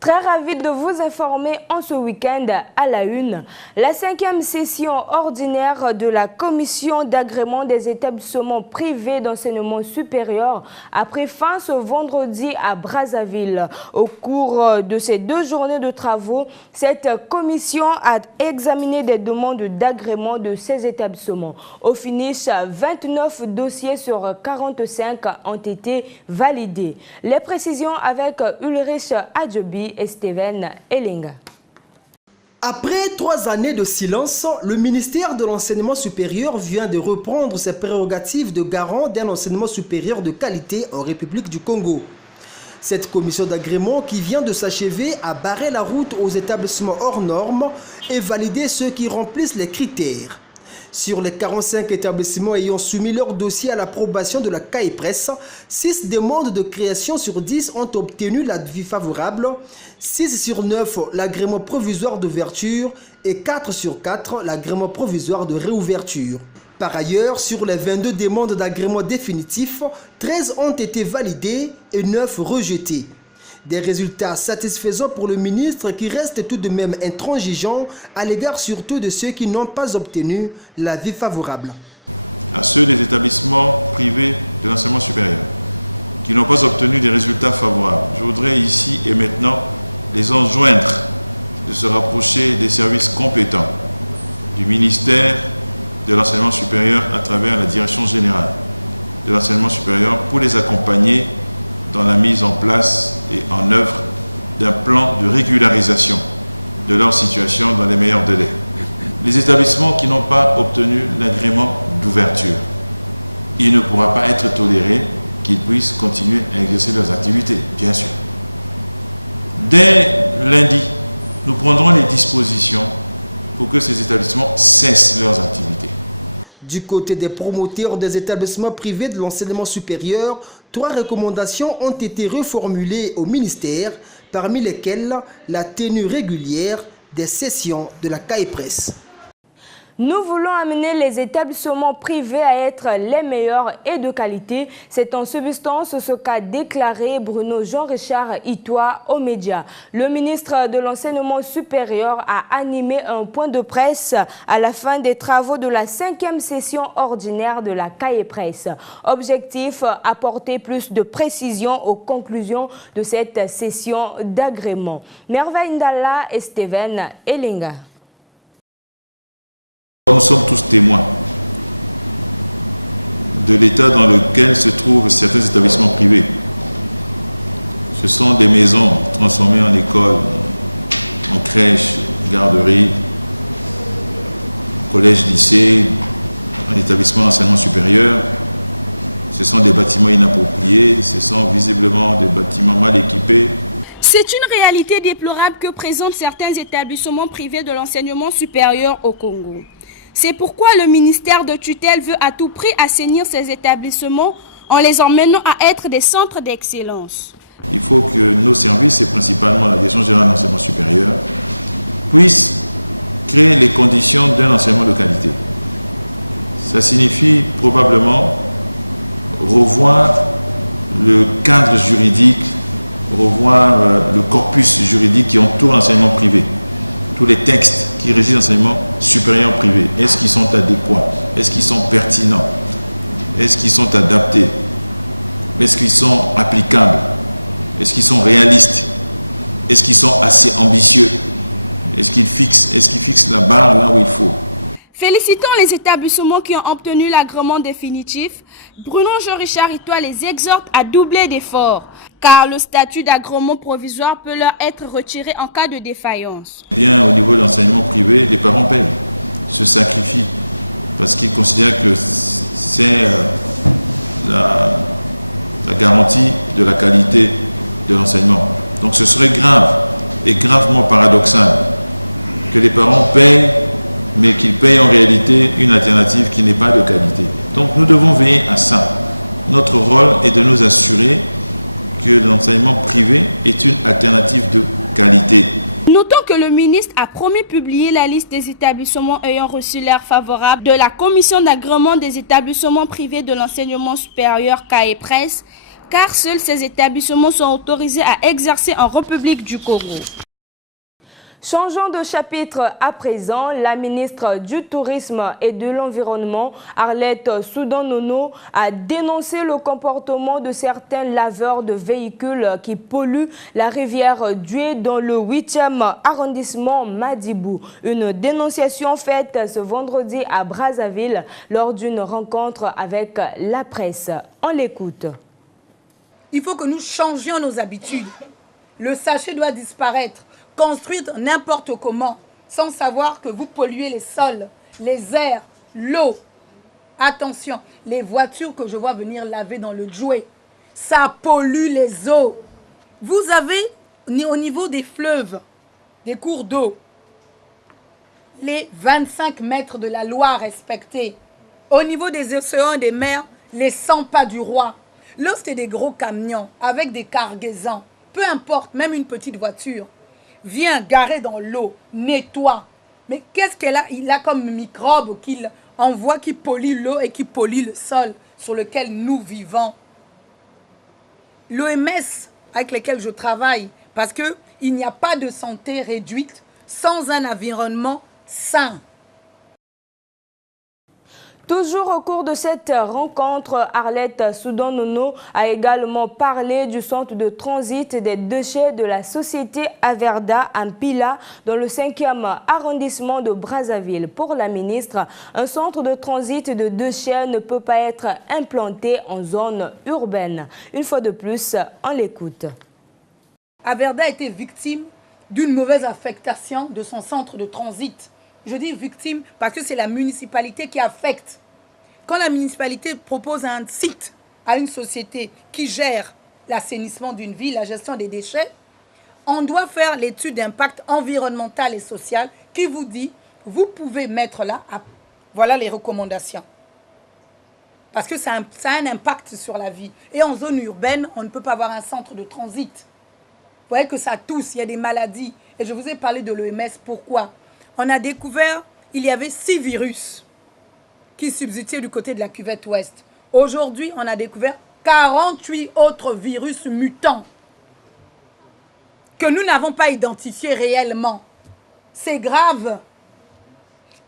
Très ravi de vous informer en ce week-end à la une. La 5e session ordinaire de la Commission d'agrément des établissements privés d'enseignement supérieur a pris fin ce vendredi à Brazzaville. Au cours de ces 2 journées de travaux, cette commission a examiné des demandes d'agrément de ces établissements. Au finish, 29 dossiers sur 45 ont été validés. Les précisions avec Ulrich Adjebi et Steven Ellinga. Après 3 années de silence, le ministère de l'Enseignement supérieur vient de reprendre ses prérogatives de garant d'un enseignement supérieur de qualité en République du Congo. Cette commission d'agrément qui vient de s'achever a barré la route aux établissements hors normes et validé ceux qui remplissent les critères. Sur les 45 établissements ayant soumis leur dossier à l'approbation de la CAIPRES, 6 demandes de création sur 10 ont obtenu l'avis favorable, 6 sur 9 l'agrément provisoire d'ouverture et 4 sur 4 l'agrément provisoire de réouverture. Par ailleurs, sur les 22 demandes d'agrément définitif, 13 ont été validées et 9 rejetées. Des résultats satisfaisants pour le ministre qui reste tout de même intransigeant à l'égard surtout de ceux qui n'ont pas obtenu l'avis favorable. À ceux des établissements privés de l'enseignement supérieur qui n'ont pas obtenu des résultats favorables, je voudrais ici et maintenant les enjoindre de se rapprocher des services compétents du ministère de l'enseignement supérieur à travers la direction générale de l'enseignement supérieur pour les accompagner dans la mise en place et en œuvre d'un plan de régularisation de leur situation dans les meilleurs délais. Les établissements qui n'ont pas obtenu l'agrément d'ouverture, il ne pourra pas être toléré qu'ils puissent continuer à exercer leurs activités, bien sûr. Dès lundi, nous prendrons les dispositions pour que ces établissements cessent leurs activités. Du côté des promoteurs des établissements privés de l'enseignement supérieur, 3 recommandations ont été reformulées au ministère, parmi lesquelles la tenue régulière des sessions de la CAIPRES. Nous voulons amener les établissements privés à être les meilleurs et de qualité. C'est en substance ce qu'a déclaré Bruno Jean-Richard Itoa aux médias. Le ministre de l'Enseignement supérieur a animé un point de presse à la fin des travaux de la 5e session ordinaire de la CAIPRES. Objectif, apporter plus de précision aux conclusions de cette session d'agrément. Merveille Ndala et Steven Ellinga. Nous sommes tous témoins de l'état dans lequel se trouvent certains établissements privés. Ce sont des maisons transformées en écoles, en crèches, garderies, collèges, lycées, en établissements d'enseignement supérieur. Ce sont des bâtiments inappropriés, ce sont visiblement des bâtiments mal équipés. C'est une réalité déplorable que présentent certains établissements privés de l'enseignement supérieur au Congo. C'est pourquoi le ministère de tutelle veut à tout prix assainir ces établissements en les emmenant à être des centres d'excellence. Il faut que nos services, et principalement la Direction générale de l'enseignement supérieur, puissent créer les conditions d'un enseignement de qualité. Ça signifie probablement revoir le cadre juridique, revoir le corpus juridique qui entoure l'enseignement privé. Tous les textes qui régissent l'enseignement supérieur privé, est-ce qu'ils sont adéquats? Est-ce qu'ils sont pertinents? Est-ce qu'ils sont adaptés? Est-ce qu'ils sont applicables? Est-ce qu'ils sont réalistes? Est-ce qu'ils sont assez ambitieux? Est-ce qu'ils fixent la barre là où il faut? Félicitons les établissements qui ont obtenu l'agrément définitif. Bruno Jean-Richard Itoa les exhorte à doubler d'efforts, car le statut d'agrément provisoire peut leur être retiré en cas de défaillance. Bien, au niveau de l'enseignement privé, les parents payent, se sacrifient, parce qu'ils considèrent que c'est la garantie de la qualité de l'enseignement. Donc ce serait grave et gravement paradoxal que les parents payent, mais qu'ils payent en réalité une alternative qui n'est pas de qualité. Donc nous devons veiller à ça. Notre rôle est de nous assurer que l'enseignement privé est une alternative de qualité. Notons que le ministre a promis publier la liste des établissements ayant reçu l'air favorable de la Commission d'agrément des établissements privés de l'enseignement supérieur CAIPRES car seuls ces établissements sont autorisés à exercer en République du Congo. Changeons de chapitre à présent. La ministre du Tourisme et de l'Environnement, Arlette Soudan-Nono, a dénoncé le comportement de certains laveurs de véhicules qui polluent la rivière Doué dans le 8e arrondissement Madibou. Une dénonciation faite ce vendredi à Brazzaville lors d'une rencontre avec la presse. On l'écoute. Il faut que nous changions nos habitudes. Le sachet doit disparaître. Construire n'importe comment, sans savoir que vous polluez les sols, les airs, l'eau. Attention, les voitures que je vois venir laver dans le Djoué, ça pollue les eaux. Vous avez, au niveau des fleuves, des cours d'eau, les 25 mètres de la loi respectés. Au niveau des océans et des mers, les 100 pas du roi. Lorsque des gros camions avec des cargaisons, peu importe, même une petite voiture, vient garer dans l'eau, nettoie. Mais qu'est-ce qu'elle a? Il a comme microbe qu'il envoie, qui pollue l'eau et qui pollue le sol sur lequel nous vivons. L'OMS avec lequel je travaille, parce qu'il n'y a pas de santé réduite sans un environnement sain. Toujours au cours de cette rencontre, Arlette Soudan-Nono a également parlé du centre de transit des déchets de la société Averda à Mpila dans le 5e arrondissement de Brazzaville. Pour la ministre, un centre de transit de déchets ne peut pas être implanté en zone urbaine. Une fois de plus, on l'écoute. Averda a été victime d'une mauvaise affectation de son centre de transit. Je dis victime parce que c'est la municipalité qui affecte. Quand la municipalité propose un site à une société qui gère l'assainissement d'une ville, la gestion des déchets, on doit faire l'étude d'impact environnemental et social qui vous dit, vous pouvez mettre là, voilà les recommandations. Parce que ça a un impact sur la vie. Et en zone urbaine, on ne peut pas avoir un centre de transit. Vous voyez que ça tousse, il y a des maladies. Et je vous ai parlé de l'OMS, pourquoi ? On a découvert qu'il y avait 6 virus qui subsistaient du côté de la cuvette ouest. Aujourd'hui, on a découvert 48 autres virus mutants que nous n'avons pas identifiés réellement. C'est grave.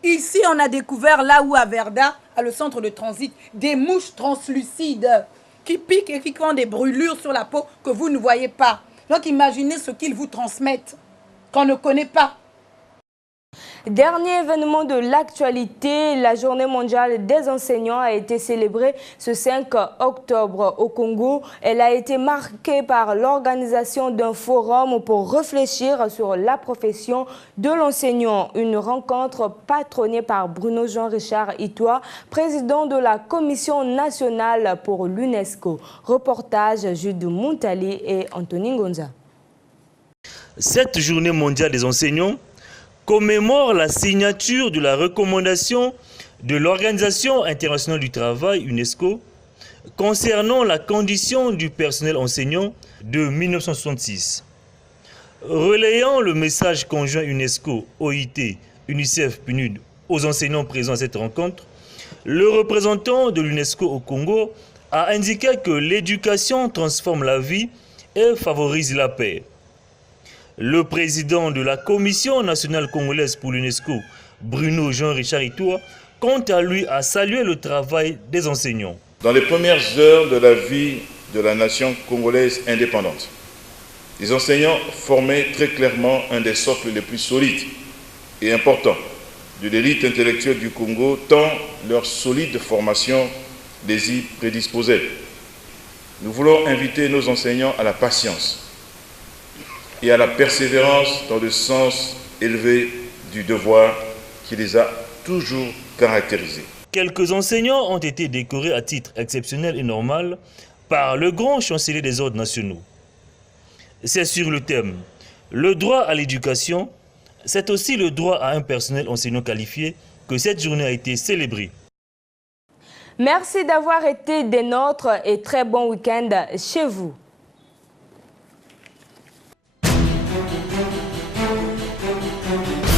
Ici, on a découvert, là où à Verda, à le centre de transit, des mouches translucides qui piquent et qui font des brûlures sur la peau que vous ne voyez pas. Donc imaginez ce qu'ils vous transmettent, qu'on ne connaît pas. Dernier événement de l'actualité, la journée mondiale des enseignants a été célébrée ce 5 octobre au Congo. Elle a été marquée par l'organisation d'un forum pour réfléchir sur la profession de l'enseignant. Une rencontre patronnée par Bruno Jean-Richard Itoa, président de la Commission nationale pour l'UNESCO. Reportage Jude Montali et Anthony Ngonza. Cette journée mondiale des enseignants commémore la signature de la recommandation de l'Organisation internationale du travail, UNESCO, concernant la condition du personnel enseignant de 1966. Relayant le message conjoint UNESCO, OIT, UNICEF, PNUD aux enseignants présents à cette rencontre, le représentant de l'UNESCO au Congo a indiqué que l'éducation transforme la vie et favorise la paix. Le président de la Commission nationale congolaise pour l'UNESCO, Bruno Jean-Richard Itoa, quant à lui a salué le travail des enseignants. Dans les premières heures de la vie de la nation congolaise indépendante, les enseignants formaient très clairement un des socles les plus solides et importants de l'élite intellectuelle du Congo, tant leur solide formation les y prédisposait. Nous voulons inviter nos enseignants à la patience et à la persévérance dans le sens élevé du devoir qui les a toujours caractérisés. Quelques enseignants ont été décorés à titre exceptionnel et normal par le grand chancelier des ordres nationaux. C'est sur le thème « Le droit à l'éducation », c'est aussi le droit à un personnel enseignant qualifié que cette journée a été célébrée. Merci d'avoir été des nôtres et très bon week-end chez vous. Thank you.